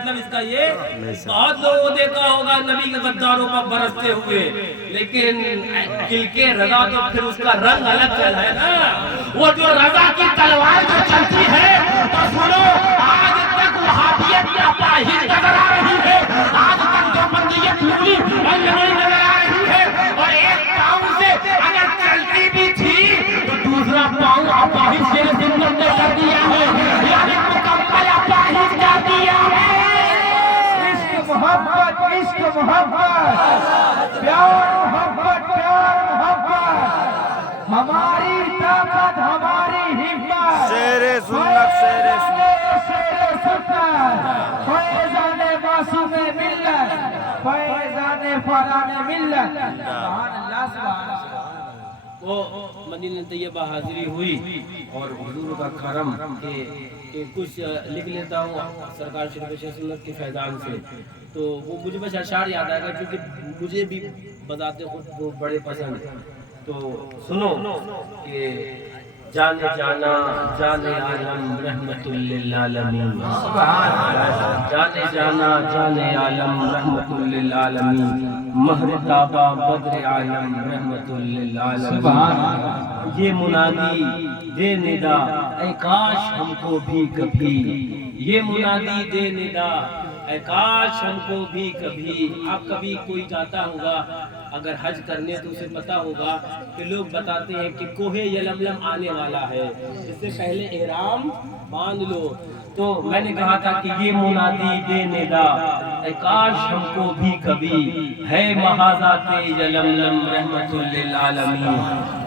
مطلب اس کا یہ بہت لوگوں کو دیکھا ہوگا نبی کے غداروں پر برستے ہوئے، لیکن دل کے رضا تو پھر اس کا رنگ الگ چل ہے نا، وہ جو رضا کی تلوار جو چلتی ہے تو سنو آج تک وہابیت کی اپاہج نظر آ رہی ہے، آج تک جو بندیت مولی نظر آ رہی ہے، اور ایک پاؤں سے اگر چلتی بھی تھی تو دوسرا پاؤں اپاہج سے زندہ نے کر دیا ہے، یعنی مکمل اپاہج کر دیا ہے۔ عشق محبت، عشق محبت، پیار محبت، پیار محبت، ہماری طاقت، ہماری ہمت، شیر سنت، شیر سنت، شیر سنت، فیضان معصوم ملت، فیضان فران ملت۔ سبحان اللہ، سبحان اللہ۔ وہ مدینہ طیبہ حاضری ہوئی اور حضور کا کرم کہ کچھ لکھ لیتا ہوں سرکار شریف سنت کے فیضان سے، تو وہ مجھے بس اشعار یاد آئے گا کیونکہ مجھے بھی بذات خود وہ بڑے پسند ہیں۔ تو سنو کہ جانے جانا جانے عالم رحمت للعالمین، جانے جانا جانے عالم رحمت للعالمین، مہر تابہ بدر عالم رحمت للعالمین، یہ منادی دے ندا اے کاش ہم کو بھی کبھی، یہ منادی دے ندا اے کاش ہم کو بھی کبھی۔ آپ کبھی کوئی جاتا ہوگا اگر حج کرنے تو اسے پتا ہوگا کہ لوگ بتاتے ہیں کہ کوہ یلملم آنے والا ہے، اس سے پہلے احرام باندھ لو۔ تو میں نے کہا تھا کہ یہ منادی دے ندا اے کاش ہم کو بھی کبھی، ہے محاذات یلملم رحمت للعالمین،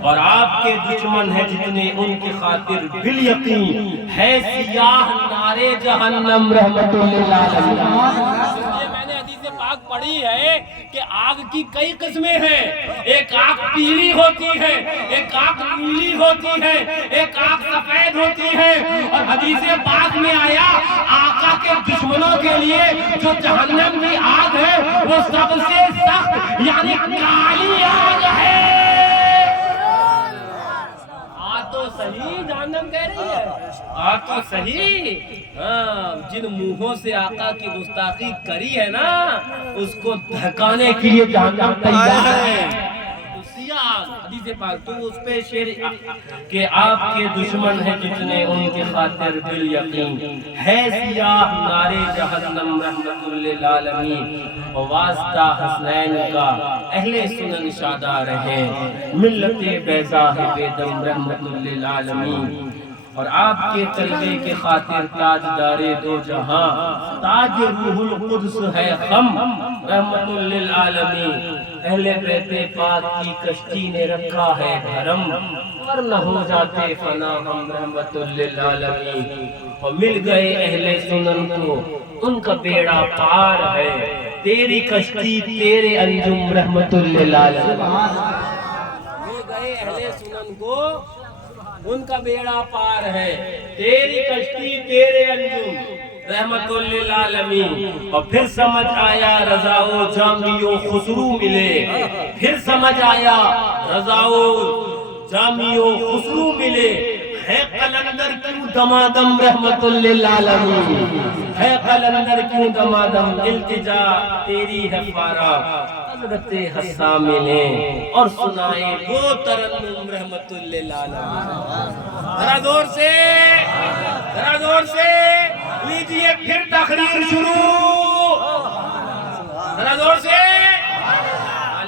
اور آپ کے دشمن ہیں جتنے ان کی خاطر بالیقین ہے سیاہ نارے جہنم رحمت للعالمین۔ میں نے حدیث پاک پڑھی ہے کہ آگ کی کئی قسمیں ہیں، ایک آگ پیلی ہوتی ہے، ایک آگ نیلی ہوتی ہے، ایک آگ سفید ہوتی ہے، اور حدیث پاک میں آیا آقا کے دشمنوں کے لیے جو جہنم کی آگ ہے وہ سب سے سخت یعنی کالی آگ ہے۔ تو صحیح جہنم کہہ رہی ہے، تو صحیح، جن منہوں سے آقا کی گستاخی کری ہے نا اس کو دھکانے کے لیے جہنم تیار ہے۔ حدیث پاک تو اس پہ شعر کہ آپ کے دشمن ہیں جتنے ان کی خاطر بالیقین ہے سیاہ نارے جہنم رحمت للعالمین، واسطہ حسنین کا اہل سنن شادہ رہے، ملت بیضا ہے بیدم رحمت للعالمین، اور آپ کے طلبے کے خاطر تاجدار دو جہاں تاج روح القدس ہے خم رحمت للعالمین، اہل بیت پاک کی کشتی نے رکھا ہے دھرم، اور نہ ہو جاتے فنا ہم رحمت للعالمین، اور مل گئے اہل سنن کو ان کا بیڑا پار ہے، تیری کشتی تیرے انجم رحمت للعالمین، مل گئے اہل سنن کو ان کا بیڑا پار ہے، تیری کشتی تیرے انجم رحمت للعالمین، اور پھر سمجھ آیا رضا و جامی و خسرو ملے، پھر سمجھ آیا رضا و جامی و خسرو ملے، ہے قلندر کیوں دمادم رحمت للعالمین، ہے قلندر کیوں دمادم، التجا تیری ہے پارا حضرت حسام ملیں اور سنائیں وہ ترنم رحمت للعالمین۔ ذرا زور سے، ذرا زور سے لیجئے پھر تقریر شروع، ذرا زور سے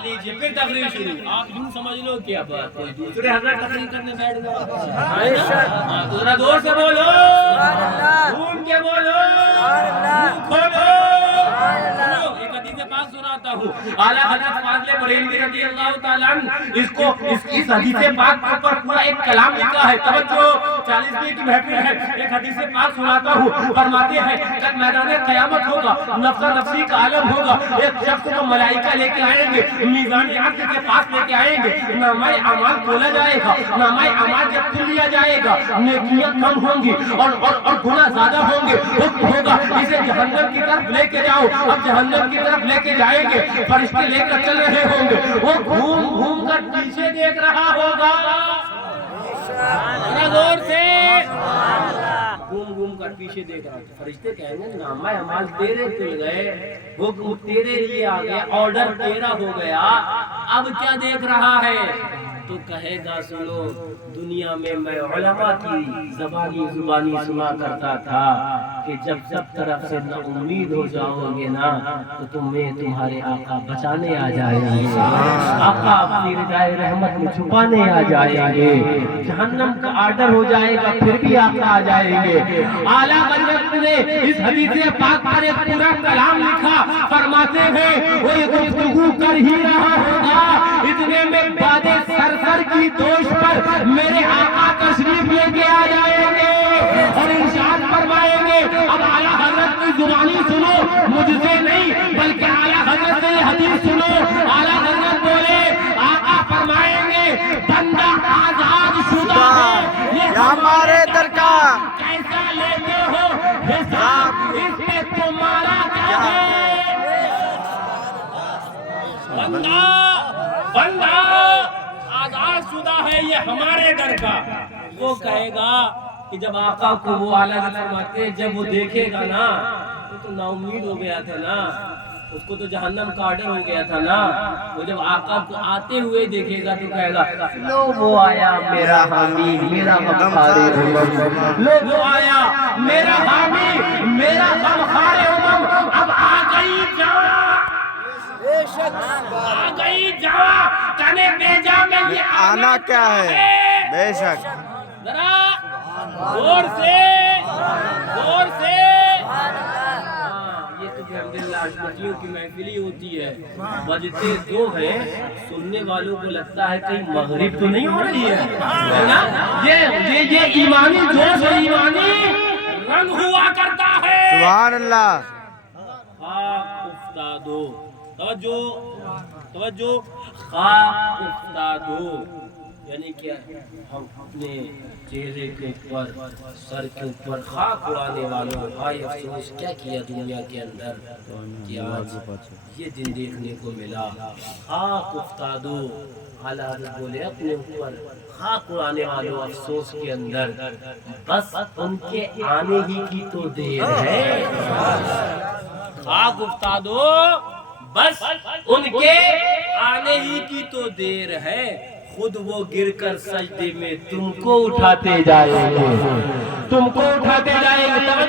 لیجئے پھر تقریر شروع۔ آپ یوں سمجھ لو کہ اب کوئی دوسرے حضرت تقریر کرنے بیٹھ گئے، ذرا زور سے بولو، ڈھونڈ کے بولو، منہ کھولو۔ ایک حدیث پاک سناتا ہوں، اعلیٰ حضرت فاضل بریلوی رضی اللہ تعالیٰ عنہ اس حدیث پاک کے اوپر پورا ایک کلام لکھا ہے، توجہ 40 کی محفل ہے، ایک حدیث پاک سناتا ہوں، فرماتے ہیں جب میدان قیامت ہوگا، نفسا نفسی کا عالم ہوگا، ایک شخص کو ملائکہ لے کے آئیں گے، میزان عدل کے پاس لے کے آئیں گے، نامہ اعمال کھولا جائے گا، نامہ اعمال جب کھل لیا جائے گا، نیکیاں کم ہوں گی اور گناہ زیادہ ہوں گے، حکم ہوگا اسے جہنم کی طرف لے کے جاؤ۔ اب جہنم کی طرف لے کے جائیں گے، فرشتے لے کر چل رہے ہوں گے، وہ گھوم گھوم کر پیچھے دیکھ رہا ہوگا، ذرا زور سے، گھوم گھوم کر پیچھے دیکھ رہا تھا، فرشتے کہیں گے نامہ اعمال تیرے کھل گئے، حکم تیرے لیے آ گیا، آرڈر تیرا ہو گیا، اب کیا دیکھ رہا ہے؟ تو کہے گا سنو، دنیا میں میں علماء کی زبانی سنا کرتا تھا کہ جب سب طرف سے نا امید ہو جاؤ گے نا تو تمہیں تمہارے آقا بچانے آ جائیں گے، آقا اپنی ردائے رحمت میں چھپانے آ جائیں گے، جہنم کا آرڈر ہو جائے گا پھر بھی آقا آ جائیں گے۔ اعلیٰ حضرت نے اس حدیث پاک پر ایک پورا کلام لکھا، فرماتے ہیں وہ یہ گفتگو کر ہی رہا ہوگا، اتنے میں باد سر کی دوش پر میرے آقا تشریف لے کے آ جائیں گے اور ارشاد فرمائیں گے۔ اب اعلیٰ حضرت کی زبانی سنو، مجھ سے نہیں بلکہ اعلیٰ حضرت سے یہ حدیث سنو۔ اعلیٰ حضرت بولے، آقا فرمائیں گے بندہ آزاد شدہ ہے، یہ ہمارے در کا کیسا لیتے ہو حساب، اس میں تمہارا کیا ہے؟ بندہ آزاد شدہ ہے، یہ ہمارے در کا۔ وہ کہے گا کہ جب آقا کو وہ اعلیٰ فرماتے ہیں، جب وہ دیکھے گا نا تو نا امید ہو گیا تھا نا، اس کو تو جہنم کا آرڈر ہو گیا تھا نا، وہ جب آقا کو آتے ہوئے دیکھے گا تو کہے گا لو وہ آیا میرا حامی میرا غمخار امم، لو وہ آیا میرا حامی میرا غمخار امم، اب آ گئی جان، آ گئی جان، کنے بیجا میں یہ آنا کیا ہے؟ بے شک ذرا زور سے یہ تو الحمدللہ اشرفیوں کی محفل ہی ہوتی ہے، بجتے دو ہیں، سننے والوں کو لگتا ہے کہیں مغرب تو نہیں ہو رہی ہے نا؟ یہ ایمانی جوش اور ایمانی رنگ ہوا کرتا ہے۔ سبحان اللہ۔ خاک افتادو، توجہ، خاک افتادو یعنی کیا؟ ہم اپنے چہرے کے اوپر سر کے اوپر خاک اڑانے والوں، ہائے افسوس کیا کیا دنیا کے اندر کہ آج یہ دن دیکھنے کو ملا۔ خاک افتادو، اعلیٰ حضرت بولے اپنے اوپر خاک اڑانے والوں افسوس کے اندر، بس ان کے آنے ہی کی تو دیر ہے۔ خاک افتادو، بس ان کے آنے ہی کی تو دیر ہے، خود وہ گر کر سجدے میں تم کو اٹھاتے جائیں گے، تم کو اٹھاتے جائیں گے۔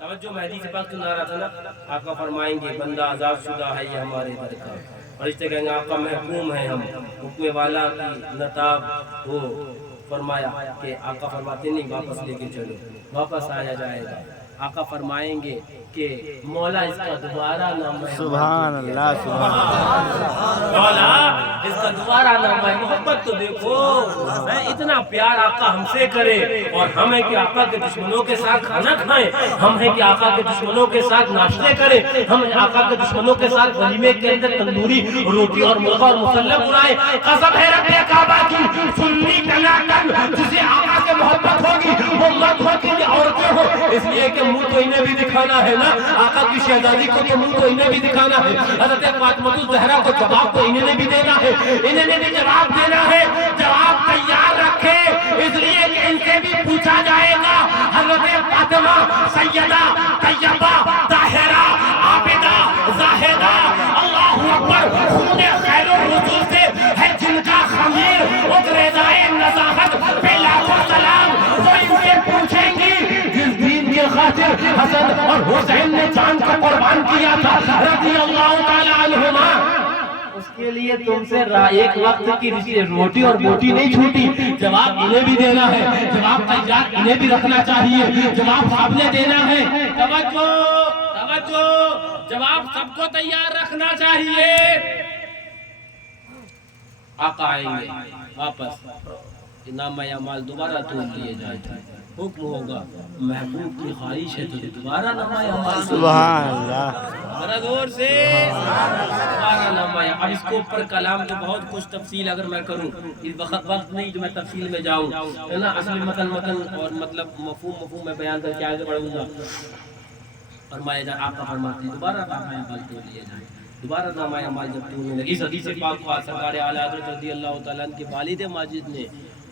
توجہ، مہدی سے پاک سنا رہا تھا نا، آقا فرمائیں گے بندہ آزاد شدہ ہے، یہ ہمارے در کا۔ فرشتے کہیں گے آقا محکوم ہیں ہم، حکم والا کی نتاب ہو۔ فرمایا کہ آقا فرماتے نہیں واپس لے کے چلو، واپس آیا جائے گا۔ آقا فرمائیں گے کہ مولا اس کا دوبارہ نام ہے، سبحان اللہ، سبحان اللہ، مولا اس کا دوبارہ نام ہے۔ محبت تو دیکھو، اتنا پیار آقا ہم سے کرے، اور ہم ہیں کہ آقا کے دشمنوں کے ساتھ کھانا کھائیں، ہم ہیں کہ آقا کے دشمنوں کے ساتھ ناشتے کریں، ہم آقا کے دشمنوں کے ساتھ ولیمے کے اندر تندوری روٹی اور مرغا اور مسلم اڑائیں۔ قسم ہے رب کعبہ کی، سنی ٹناٹن جسے آقا سے محبت ہوگی وہ مرد ہو کہ عورتیں ہو، اس لیے کہ منہ تو انہیں بھی دکھانا ہے نا، آقا کی شہزادی کو تو منہ تو انہیں بھی دکھانا ہے، حضرت فاطمہ الزہرا کو جواب تو انہیں نے بھی دینا ہے، انہیں نے بھی جواب دینا ہے، جواب تیار رکھے، اس لیے کہ ان سے بھی پوچھا جائے گا۔ حضرت فاطمہ سیدہ طیبہ طاہرہ عابدہ زاہدہ، اللہ اکبر، خون خیر الرسول سے ہے جن کا خمیر، اترے دائے نزاہت پہ لاکھوں سلام، وہ ان سے پوچھیں گی جس دین کے خاطر حسن اور حسین نے جان کو قربان کیا تھا رضی اللہ تعالیٰ عنہما، اس کے لیے تم سے ایک وقت کی روٹی اور بوٹی نہیں چھوٹی۔ جواب انہیں بھی دینا ہے، جواب تیار انہیں بھی رکھنا چاہیے، جواب سب نے دینا ہے۔ توجہ، جواب سب کو تیار رکھنا چاہیے۔ آقا آئیں گے واپس، نامہ اعمال دوبارہ توڑ لیے جائیں، حکم ہوگا محبوب کی خواہش ہے تو دوبارہ نامہ اعمال، سبحان اللہ، ذرا زور سے دوبارہ نامہ۔ اب اس کو اوپر کلام تو بہت کچھ تفصیل اگر میں کروں، اس وقت نہیں جو میں تفصیل میں جاؤں ہے نا، اصل متن اور مطلب مفہوم میں بیان کر کے آگے بڑھوں گا۔ فرمایا جائے، آقا فرماتے ہیں دوبارہ نامہ اعمال توڑ لیے جائیں، دوبارہ نامہ اعمال جب توڑنے لگے، اس حدیث پاک کو سرکار اعلیٰ حضرت رضی اللہ تعالیٰ عنہ کے والد ماجد نے